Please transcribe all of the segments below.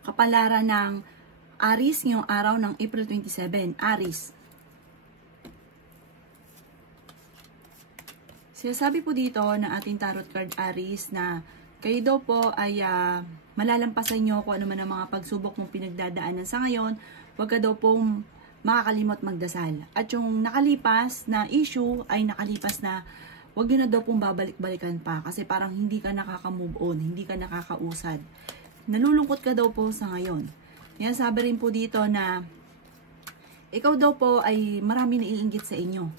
Kapalaran ng Aries ngayong araw ng April 27. Aries. Sinasabi po dito na ating tarot card Aries na kayo daw po ay malalampasan nyo kung ano man ang mga pagsubok mong pinagdadaanan sa ngayon. Huwag ka daw pong makakalimot magdasal. At yung nakalipas na issue ay nakalipas na huwag nyo na daw pong babalik-balikan pa kasi parang hindi ka nakaka-move on, hindi ka nakakausad. Nalulungkot ka daw po sa ngayon. Yan, sabi rin po dito na ikaw daw po ay marami naiinggit sa inyo.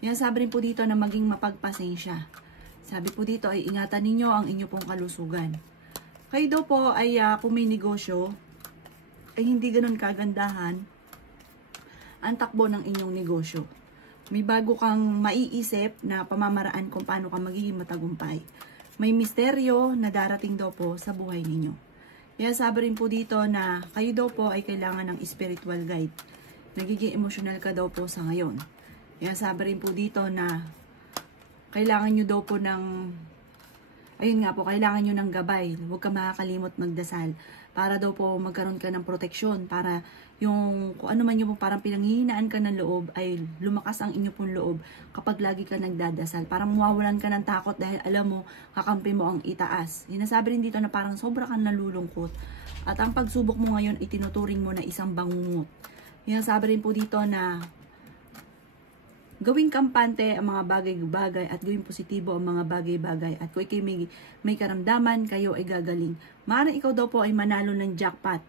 Yan, sabi rin po dito na maging mapagpasensya. Sabi po dito ay ingatan ninyo ang inyo pong kalusugan. Kayo daw po ay kung may negosyo, ay hindi ganun kagandahan ang takbo ng inyong negosyo. May bago kang maiisip na pamamaraan kung paano ka magiging matagumpay. May misteryo na darating daw po sa buhay ninyo. Kaya sabi rin po dito na kayo daw po ay kailangan ng spiritual guide. Nagiging emotional ka daw po sa ngayon. Kaya sabi rin po dito na kailangan nyo daw po ng, ayun nga po, kailangan nyo ng gabay. Huwag ka makakalimot magdasal. Para daw po magkaroon ka ng proteksyon. Para yung, kung ano man yung parang pinanghihinaan ka ng loob, ay lumakas ang inyo pong loob kapag lagi ka nagdadasal. Parang mawawalan ka ng takot dahil alam mo, kakampi mo ang itaas. Sinasabi rin dito na parang sobra kang nalulungkot. At ang pagsubok mo ngayon, itinuturing mo na isang bangungot. Sinasabi rin po dito na gawing kampante ang mga bagay-bagay at gawing positibo ang mga bagay-bagay. At kung kayo may karamdaman, kayo ay gagaling. Maaaring ikaw daw po ay manalo ng jackpot.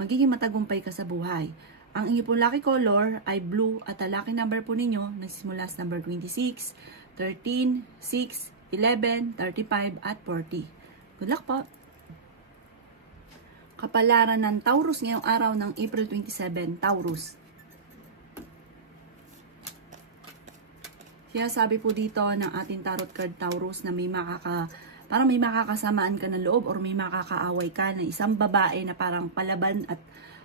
Magiging matagumpay ka sa buhay. Ang inyo pong lucky color ay blue at ang lucky number po ninyo nagsimula sa number 26, 13, 6, 11, 35 at 40. Good luck po! Kapalaran ng Taurus ngayong araw ng April 27, Taurus. Kaya sabi po dito ng ating tarot card Taurus na parang may makakasamaan ka ng loob or may makakaaway ka na isang babae na parang palaban at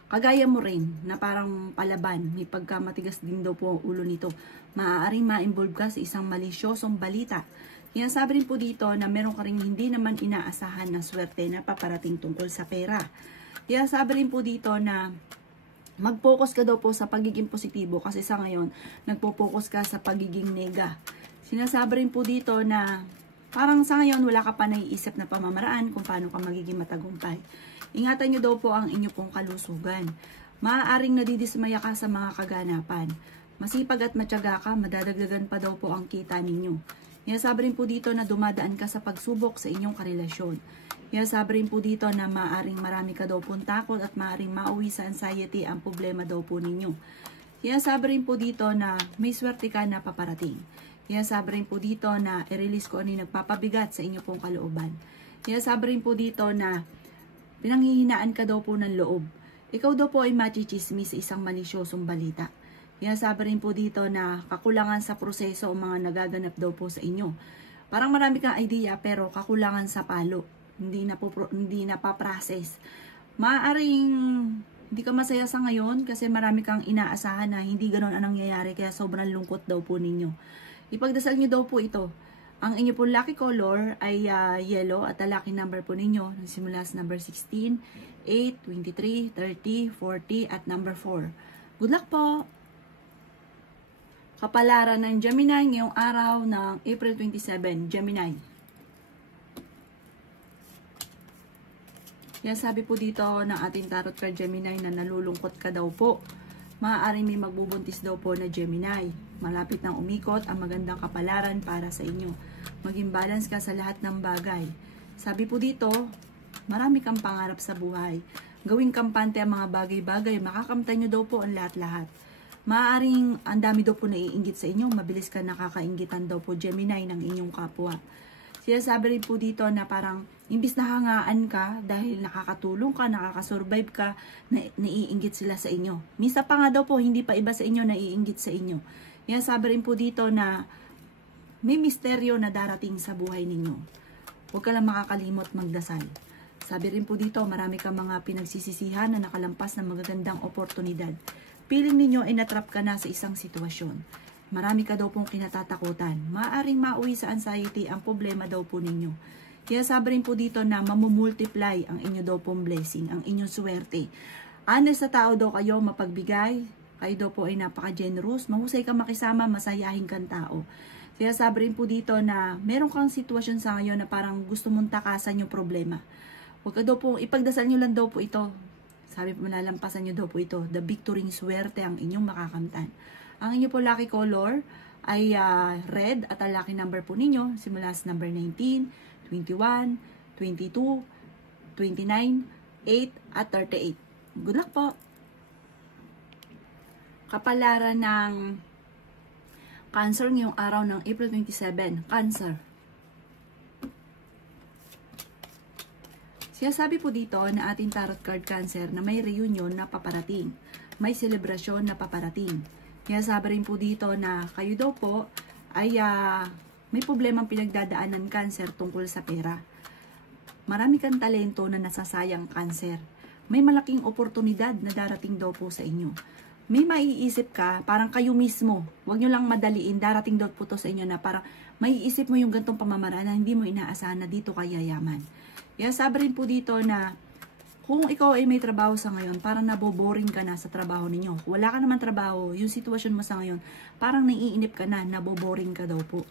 kagaya mo rin na parang palaban. May pagkamatigas din daw po ang ulo nito. Maaaring ma-involve ka sa isang malisyosong balita. Kaya sabi rin po dito na meron ka rin hindi naman inaasahan na swerte na paparating tungkol sa pera. Kaya sabi rin po dito na mag-focus ka daw po sa pagiging positibo kasi sa ngayon, nagpo-focus ka sa pagiging nega. Sinasabi rin po dito na parang sa ngayon wala ka pa naiisip na pamamaraan kung paano ka magiging matagumpay. Ingatan nyo daw po ang inyo pong kalusugan. Maaaring nadidismaya ka sa mga kaganapan. Masipag at matyaga ka, madadagdagan pa daw po ang kita ninyo. Sabi rin po dito na dumadaan ka sa pagsubok sa inyong karelasyon. Sabi rin po dito na maaaring marami ka daw pong takot at maaaring mauwi sa anxiety ang problema daw po ninyo. Sabi rin po dito na may swerte ka na paparating. Sabi rin po dito na i-release ko ano yung nagpapabigat sa inyo pong kalooban. Sabi rin po dito na pinanghihinaan ka daw po ng loob. Ikaw daw po ay machichismis sa isang malisyosong balita. Sabi rin po dito na kakulangan sa proseso o mga nagaganap daw po sa inyo. Parang marami kang idea pero kakulangan sa palo. Hindi na pa-process. Maaaring hindi ka masaya sa ngayon kasi marami kang inaasahan na hindi ganoon ang nangyayari kaya sobrang lungkot daw po ninyo. Ipagdasal nyo daw po ito. Ang inyo po lucky color ay yellow at ang lucky number po ninyo nagsimula sa number 16, 8, 23, 30, 40 at number 4. Good luck po! Kapalaran ng Gemini ngayong araw ng April 27, Gemini. Yan sabi po dito ng ating tarot card Gemini na nalulungkot ka daw po. Maaaring may magbubuntis daw po na Gemini. Malapit nang umikot ang magandang kapalaran para sa inyo. Maging balance ka sa lahat ng bagay. Sabi po dito, marami kang pangarap sa buhay. Gawing kampante ang mga bagay-bagay. Makakamtan nyo daw po ang lahat-lahat. Maaaring ang dami daw po naiinggit sa inyo. Mabilis ka nakakainggitan daw po Gemini ng inyong kapwa. Sinasabi rin po dito na parang imbis na hangaan ka dahil nakakatulong ka, nakakasurvive ka, naiinggit sila sa inyo. Misa pa nga daw po, hindi pa iba sa inyo naiinggit sa inyo. Sabi rin po dito na may misteryo na darating sa buhay ninyo. Huwag ka lang makakalimot magdasal. Sabi rin po dito, marami kang mga pinagsisisihan na nakalampas ng magagandang oportunidad. Piling ninyo ay natrap ka na sa isang sitwasyon. Marami ka daw pong kinatatakutan. Maaaring mauwi sa anxiety ang problema daw po ninyo. Kaya sabi rin po dito na mamumultiply ang inyo daw pong blessing, ang inyong swerte. Honest sa tao daw kayo, mapagbigay, kayo daw po ay napaka-generous, mahusay ka makisama, masayahin kang tao. Kaya sabi rin po dito na meron kang sitwasyon sa ngayon na parang gusto mong takasan yung problema. Huwag ka daw po, ipagdasal nyo lang daw po ito. Sabi po, malalampasan nyo daw po ito. The victory swerte ang inyong makakamtan. Ang inyo po lucky color ay red at ang lucky number po ninyo simula sa number 19, 21, 22, 29, 8 at 38. Good luck po! Kapalaran ng Cancer ngayong araw ng April 27. Cancer. Sabi po dito na ating tarot card Cancer na may reunion na paparating. May selebrasyon na paparating. Kaya sabi rin po dito na kayo daw po ay may problemang pinagdadaanan Cancer tungkol sa pera. Marami kang talento na nasasayang Cancer. May malaking oportunidad na darating daw po sa inyo. May maiisip ka, parang kayo mismo, huwag nyo lang madaliin, darating daw po to sa inyo na parang maiisip mo yung gantong pamamaraan na hindi mo inaasahan na dito kaya yaman. Kaya sabi rin po dito na kung ikaw ay may trabaho sa ngayon, parang naboboring ka na sa trabaho ninyo. Wala ka naman trabaho, yung sitwasyon mo sa ngayon, parang naiinip ka na, naboboring ka daw po.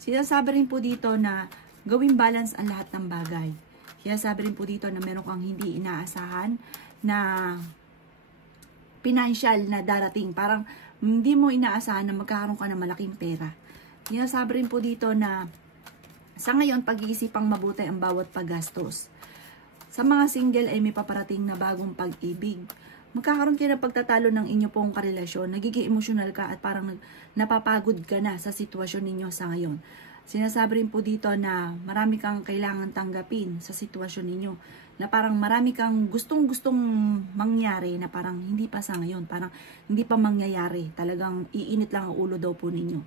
Sinasabi rin po dito na gawing balance ang lahat ng bagay. Kaya sabi rin po dito na meron kang hindi inaasahan na financial na darating. Parang hindi mo inaasahan na magkakaroon ka ng malaking pera. Kaya sabi rin po dito na sa ngayon, pag-iisipang mabuti ang bawat paggastos. Sa mga single ay may paparating na bagong pag-ibig. Magkakaroon kayo ng pagtatalo ng inyo pong karelasyon. Nagiging emosyonal ka at parang napapagod ka na sa sitwasyon ninyo sa ngayon. Sinasabi rin po dito na marami kang kailangan tanggapin sa sitwasyon ninyo. Na parang marami kang gustong-gustong mangyari na parang hindi pa sa ngayon. Parang hindi pa mangyayari. Talagang iinit lang ang ulo daw po ninyo.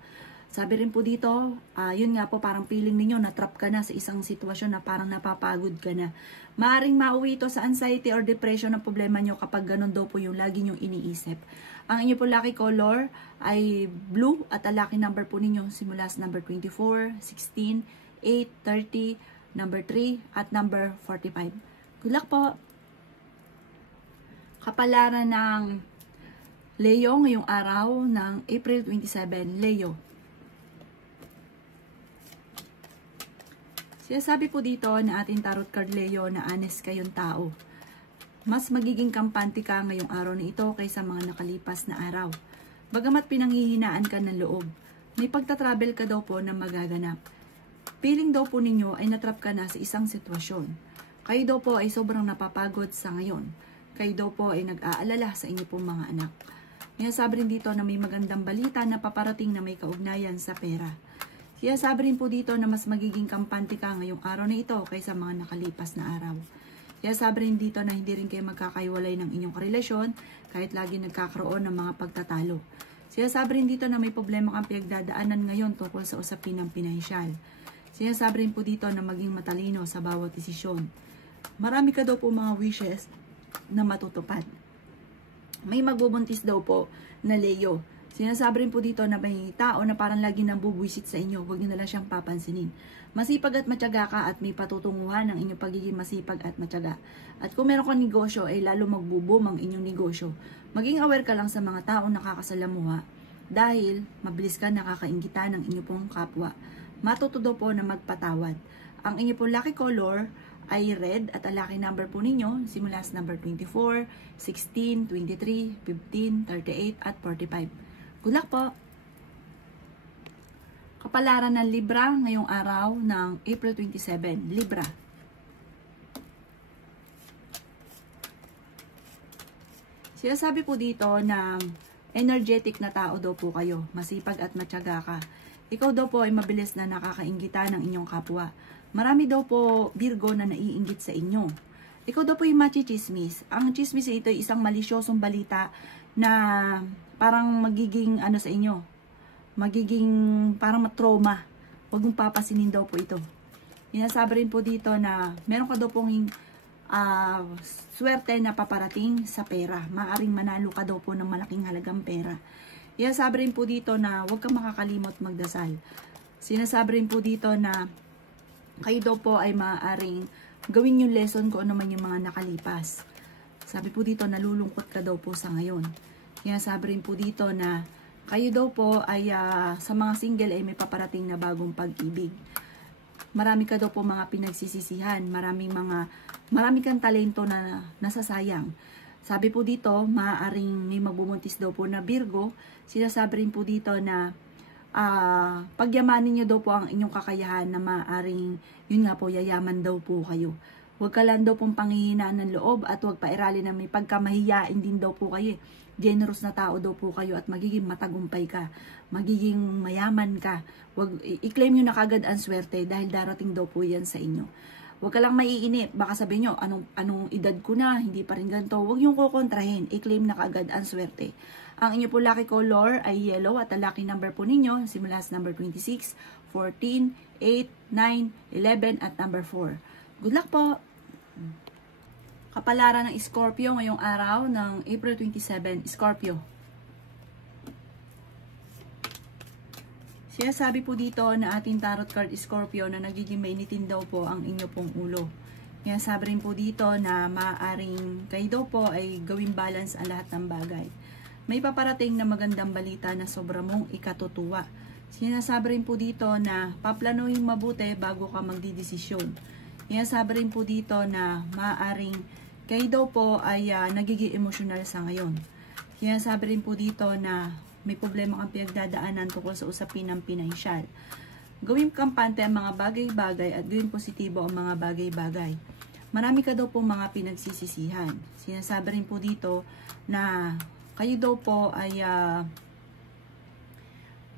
Sabi rin po dito, yun nga po parang feeling ninyo na trap ka na sa isang sitwasyon na parang napapagod ka na. Maaring mauwi ito sa anxiety or depression na problema nyo kapag ganun daw po yung lagi nyong iniisip. Ang inyo po lucky color ay blue at ang lucky number po ninyo simula sa number 24, 16, 8, 30, number 3 at number 45. Good luck po! Kapalaran ng Leo ngayong araw ng April 27. Leo. Sabi po dito na ating tarot card Leo na honest kayong tao. Mas magiging kampante ka ngayong araw na ito kaysa mga nakalipas na araw. Bagamat pinanghihinaan ka ng loob, may pagtatravel ka daw po na magaganap. Feeling daw po ninyo ay natrap ka na sa isang sitwasyon. Kayo daw po ay sobrang napapagod sa ngayon. Kayo daw po ay nag-aalala sa inyo pong mga anak. Kaya sabi rin dito na may magandang balita na paparating na may kaugnayan sa pera. Kaya sabi rin po dito na mas magiging kampante ka ngayong araw na ito kaysa mga nakalipas na araw. Kaya sabi rin dito na hindi rin kayo magkakaiwalay ng inyong karelasyon kahit lagi nagkakaroon ng mga pagtatalo. Kaya sabi rin dito na may problema kang pinagdadaanan ngayon tungkol sa usapin ng pinansyal. Kaya sabi rin po dito na maging matalino sa bawat desisyon. Marami ka daw po mga wishes na matutupad. May magbubuntis daw po na Leo. Sinasabi rin po dito na may tao na parang lagi nang bubwisit sa inyo. Huwag nyo na lang siyang papansinin. Masipag at matyaga ka at may patutunguhan ng inyong pagiging masipag at matyaga. At kung meron kang negosyo ay lalo magbo-boom ang inyong negosyo. Maging aware ka lang sa mga taong nakakasalamuha dahil mabilis ka nakakainggitan ng inyong pong kapwa. Matutudo po na magpatawad. Ang inyong pong lucky color ay red at ang lucky number po ninyo simula sa number 24, 16, 23, 15, 38 at 45. Good luck po! Kapalaran ng Libra ngayong araw ng April 27. Libra. Sinasabi po dito na energetic na tao daw po kayo. Masipag at matyaga ka. Ikaw daw po ay mabilis na nakakainggitan ng inyong kapwa. Marami daw po Virgo na naiinggit sa inyo. Ikaw daw po yung machichismis. Ang chismis ito ay isang malisyosong balita na parang magiging ano sa inyo, magiging parang matrauma. Huwag mong papasinin daw po ito. Sinasabi rin po dito na meron ka daw pong swerte na paparating sa pera. Maaring manalo ka daw po ng malaking halagang pera. Sinasabi rin po dito na huwag kang makakalimot magdasal. Sinasabi rin po dito na kayo daw po ay maaaring gawin yung lesson kung ano man yung mga nakalipas. Sabi po dito, nalulungkot ka daw po sa ngayon. Kaya sabi rin po dito na kayo daw po ay sa mga single ay may paparating na bagong pag-ibig. Marami ka daw po mga pinagsisisihan, marami kang talento na nasasayang. Sabi po dito, maaaring may magbubuntis daw po na Virgo. Sinasabi rin po dito na pagyamanin nyo daw po ang inyong kakayahan na maaaring, yun nga po, yayaman daw po kayo. Huwag ka lang daw pong panghihinaan ng loob at huwag pairali na may pagkamahiyain din daw po kayo. Generous na tao daw po kayo at magiging matagumpay ka. Magiging mayaman ka. I-claim nyo na kagad ang swerte dahil darating daw po yan sa inyo. Huwag ka lang maiinip. Baka sabihin nyo, anong edad ko na, hindi pa rin ganito. Huwag yung kukontrahin. I-claim na kagad ang swerte. Ang inyo po lucky color ay yellow at ang lucky number po ninyo, simula sa number 26, 14, 8, 9, 11 at number 4. Good luck po! Kapalaran ng Scorpio ngayong araw ng April 27, Scorpio. Siya sabi po dito na ating tarot card Scorpio na nagiging mainitin daw po ang inyo pong ulo. Kaya sabi rin po dito na maaaring kayo daw po ay gawing balance ang lahat ng bagay. May paparating na magandang balita na sobra mong ikatutuwa. Sinasabi rin po dito na paplanuhin mabuti bago ka magdidesisyon. Kaya sabi rin po dito na maaaring kayo daw po ay nagiging emosyonal sa ngayon. Kaya sabi rin po dito na may problema kang pinagdadaanan tungkol sa usapin ng pinansyal. Gawing kampante ang mga bagay-bagay at gawing positibo ang mga bagay-bagay. Marami ka daw po mga pinagsisisihan. Sinasabi rin po dito na kayo daw po ay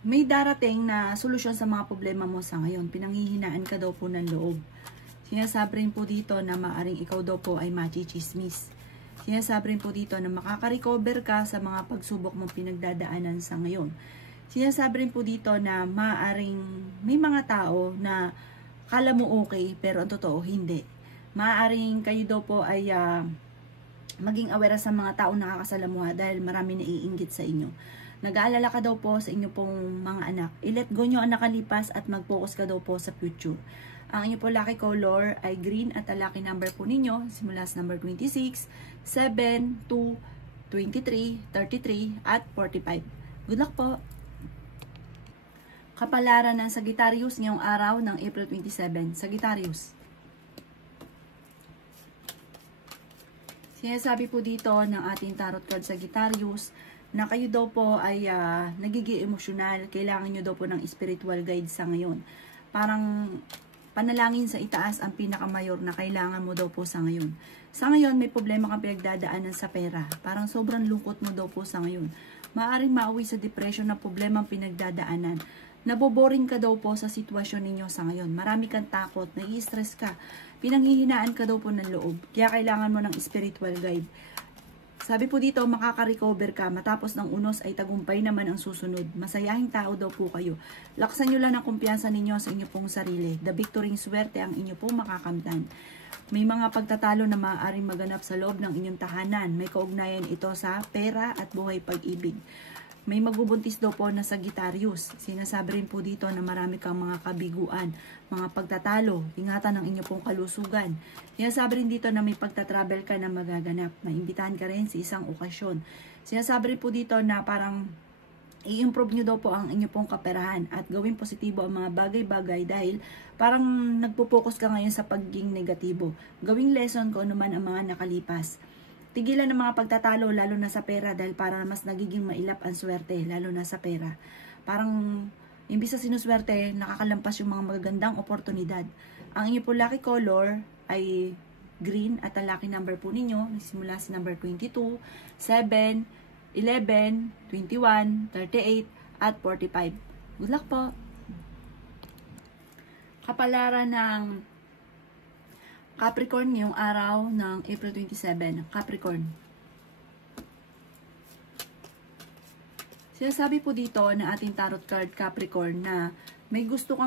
may darating na solusyon sa mga problema mo sa ngayon. Pinanghihinaan ka daw po ng loob. Sinasabi rin po dito na maaring ikaw daw po ay machichismis. Sinasabi rin po dito na makaka-recover ka sa mga pagsubok mong pinagdadaanan sa ngayon. Sinasabi rin po dito na maaring may mga tao na kala mo okay pero ang totoo hindi. Maaring kayo daw po ay maging aware sa mga taong nakakasalamuha dahil marami naiinggit sa inyo. Nag-aalala ka daw po sa inyo pong mga anak. I-let go nyo ang nakalipas at mag-focus ka daw po sa future. Ang inyo po lucky color ay green at ang lucky number po ninyo simula sa number 26, 7, 2, 23, 33 at 45. Good luck po! Kapalaran ng Sagittarius ngayong araw ng April 27. Sagittarius. Sinasabi po dito ng ating tarot card Sagittarius na kayo daw po ay nagiging emosyonal. Kailangan nyo daw po ng spiritual guide sa ngayon. Parang panalangin sa itaas ang pinakamayor na kailangan mo daw po sa ngayon. Sa ngayon, may problema kang pinagdadaanan sa pera. Parang sobrang lungkot mo daw po sa ngayon. Maaring mauwi sa depression na problema ang pinagdadaanan. Naboboring ka daw po sa sitwasyon ninyo sa ngayon. Marami kang takot, nai-stress ka. Pinanghihinaan ka daw po ng loob. Kaya kailangan mo ng spiritual guide. Sabi po dito, makaka-recover ka. Matapos ng unos ay tagumpay naman ang susunod. Masayahing tao daw po kayo. Laksan nyo lang ang kumpiyansa ninyo sa inyo pong sarili. The victory swerte ang inyo pong makakamtan. May mga pagtatalo na maaaring maganap sa loob ng inyong tahanan. May kaugnayan ito sa pera at buhay pag-ibig. May magbubuntis daw po na Sagittarius. Sinasabi rin po dito na marami kang mga kabiguan, mga pagtatalo, ingatan ng inyo pong kalusugan. Sinasabi rin dito na may pagtatravel ka na magaganap. Maimbitahan ka rin sa isang okasyon. Sinasabi rin po dito na parang i-improve nyo daw po ang inyo pong kaperahan at gawin positibo ang mga bagay-bagay dahil parang nagpo-focus ka ngayon sa pagiging negatibo. Gawing lesson ko naman ang mga nakalipas. Tigilan ng mga pagtatalo lalo na sa pera dahil para mas nagiging mailap ang swerte lalo na sa pera. Parang imbis sa sinuswerte, nakakalampas yung mga magagandang oportunidad. Ang inyo po lucky color ay green at ang lucky number po ninyo simula sa number 22, 7, 11, 21, 38 at 45. Good luck po! Kapalaran ng Capricorn ngayong araw ng April 27. Capricorn. Sinasabi po dito na ating tarot card Capricorn na may gustong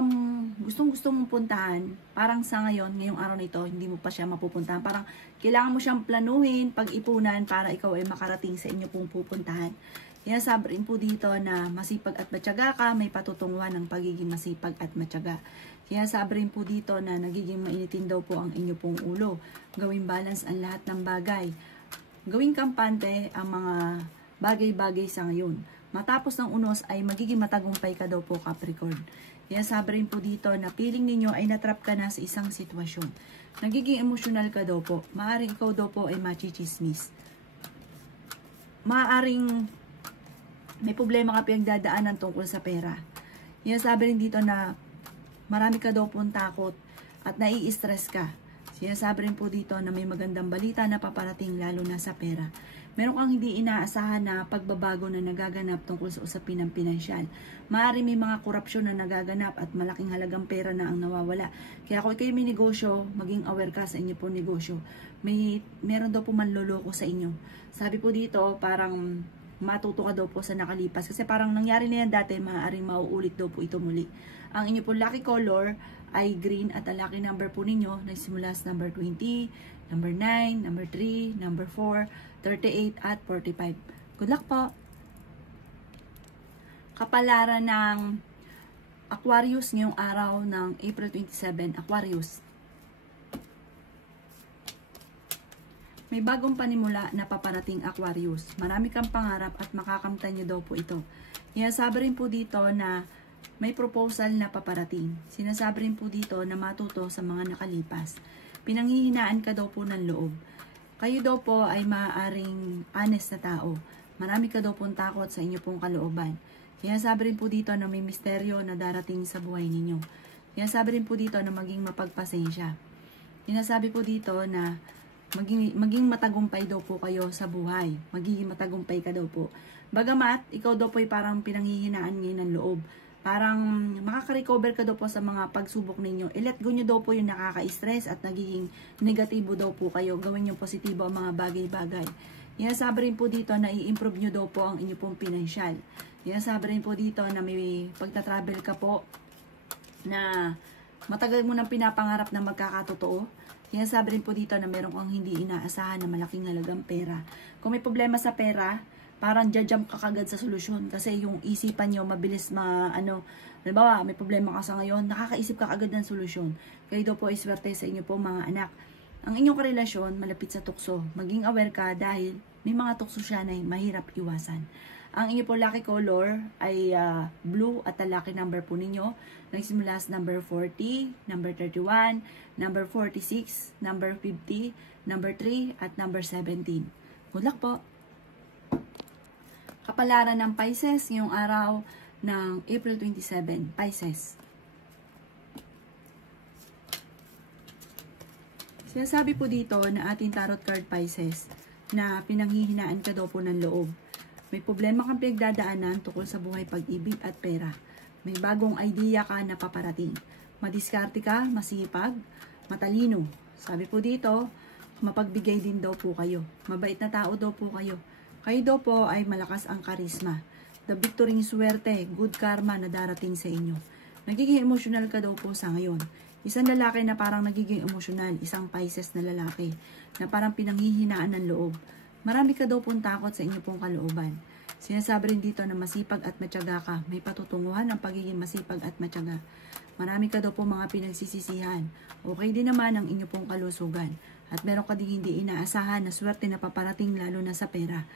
mong puntahan. Parang sa ngayon, ngayong araw nito, hindi mo pa siya mapupuntahan. Parang kailangan mo siyang planuhin, pag-ipunan para ikaw ay makarating sa inyo pong pupuntahan. Sinasabi rin po dito na masipag at matyaga ka, may patutunguhan ng pagiging masipag at matyaga. Sinasabi rin po dito na nagiging mainitin daw po ang inyo pong ulo. Gawing balance ang lahat ng bagay. Gawing kampante ang mga bagay-bagay sa ngayon. Matapos ng unos ay magiging matagumpay ka daw po, Capricorn. Sabi rin po dito na feeling ninyo ay natrap ka na sa isang sitwasyon. Nagiging emosyonal ka daw po. Maaring ikaw daw po ay machichismis. Maaring may problema ka pinagdadaanan tungkol sa pera. Sabi rin dito na marami ka daw pong takot at nai-stress ka. Sinasabi rin po dito na may magandang balita na paparating lalo na sa pera. Meron kang hindi inaasahan na pagbabago na nagaganap tungkol sa usapin ng pinansyal. Maaari may mga korupsyon na nagaganap at malaking halagang pera na ang nawawala. Kaya kung kayo may negosyo, maging aware ka sa inyo po negosyo. Meron daw po manloloko sa inyo. Sabi po dito, parang matuto ka daw po sa nakalipas. Kasi parang nangyari na yan dati, maaaring mauulit daw po ito muli. Ang inyo po lucky color ay green at ang lucky number po ninyo nagsimula sa number 20, number 9, number 3, number 4, 38 at 45. Good luck po! Kapalaran ng Aquarius ngayong araw ng April 27, Aquarius. May bagong panimula na paparating, Aquarius. Marami kang pangarap at makakamtan nyo daw po ito. Sinasabi rin po dito na may proposal na paparating. Sinasabi rin po dito na matuto sa mga nakalipas. Pinanghihinaan ka daw po ng loob. Kayo daw po ay maaaring honest na tao. Marami ka daw pong takot sa inyo pong kalooban. Sinasabi rin po dito na may misteryo na darating sa buhay ninyo. Sinasabi rin po dito na maging mapagpasensya. Sinasabi po dito na maging matagumpay daw po kayo sa buhay. Magiging matagumpay ka daw po. Bagamat, ikaw daw po ay parang pinanghihinaan ngayon ng loob. Parang makaka-recover ka daw po sa mga pagsubok ninyo. I-let go nyo daw po yung nakaka-stress at nagiging negatibo daw po kayo. Gawin nyo positibo ang mga bagay-bagay. Sabi rin po dito na i-improve nyo daw po ang inyo pong pinansyal. Sabi rin po dito na may pagta-travel ka po na matagal mo nang pinapangarap na magkakatotoo. Sabi rin po dito na meron kang hindi inaasahan na malaking halagang pera. Kung may problema sa pera, parang jump ka kagad sa solusyon kasi yung isipan nyo mabilis halimbawa may problema ka sa ngayon, nakakaisip ka agad ng solusyon. Kayo daw po ay swerte sa inyo po mga anak. Ang inyong karelasyon malapit sa tukso. Maging aware ka dahil may mga tukso siya na mahirap iwasan. Ang inyo po lucky color ay blue at ang lucky number po ninyo nagsimula sa number 40, number 31, number 46, number 50, number 3 at number 17. Good luck po! Kapalaran ng Pisces ngayong araw ng April 27, Pisces. Sinasabi po dito na ating tarot card, Pisces, na pinanghihinaan ka daw po ng loob. May problema kang pinagdadaanan tungkol sa buhay, pag-ibig at pera. May bagong idea ka na paparating. Madiskarte ka, masipag, matalino. Sabi po dito, mapagbigay din daw po kayo. Mabait na tao daw po kayo. Kayo daw po ay malakas ang karisma. The victory, swerte, good karma na darating sa inyo. Nagiging emosyonal ka daw po sa ngayon. Isang lalaki na parang nagiging emosyonal, isang Pisces na lalaki na parang pinanghihinaan ng loob. Marami ka daw pong takot sa inyo pong kalooban. Sinasabi rin dito na masipag at matyaga ka. May patutunguhan ng pagiging masipag at matyaga. Marami ka daw po mga pinagsisisihan. Okay din naman ang inyo pong kalusugan. At meron ka din hindi inaasahan na swerte na paparating lalo na sa pera.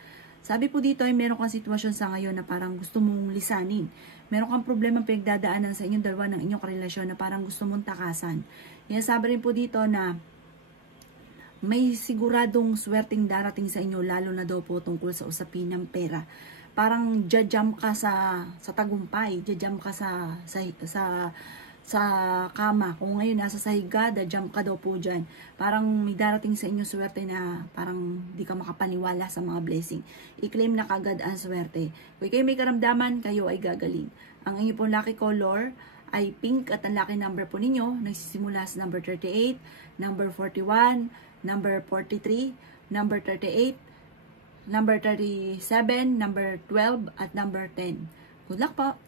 Sabi po dito ay meron kang sitwasyon sa ngayon na parang gusto mong lisanin. Meron kang problema pinagdadaanan sa inyong dalawa ng inyong karelasyon na parang gusto mong takasan. Sabi rin po dito na may siguradong swerteng darating sa inyo lalo na daw po tungkol sa usapin ng pera. Parang jajump ka sa tagumpay, jajump ka sa kama. Kung ngayon nasa sahig ka, jump ka daw po dyan. Parang may darating sa inyo swerte na parang di ka makapaniwala sa mga blessing. I-claim na kagad ang swerte. Kung kayo may karamdaman, kayo ay gagaling. Ang inyo pong lucky color ay pink at ang lucky number po ninyo nagsisimula sa number 38, number 41, number 43, number 38, number 37, number 12 at number 10. Good luck po!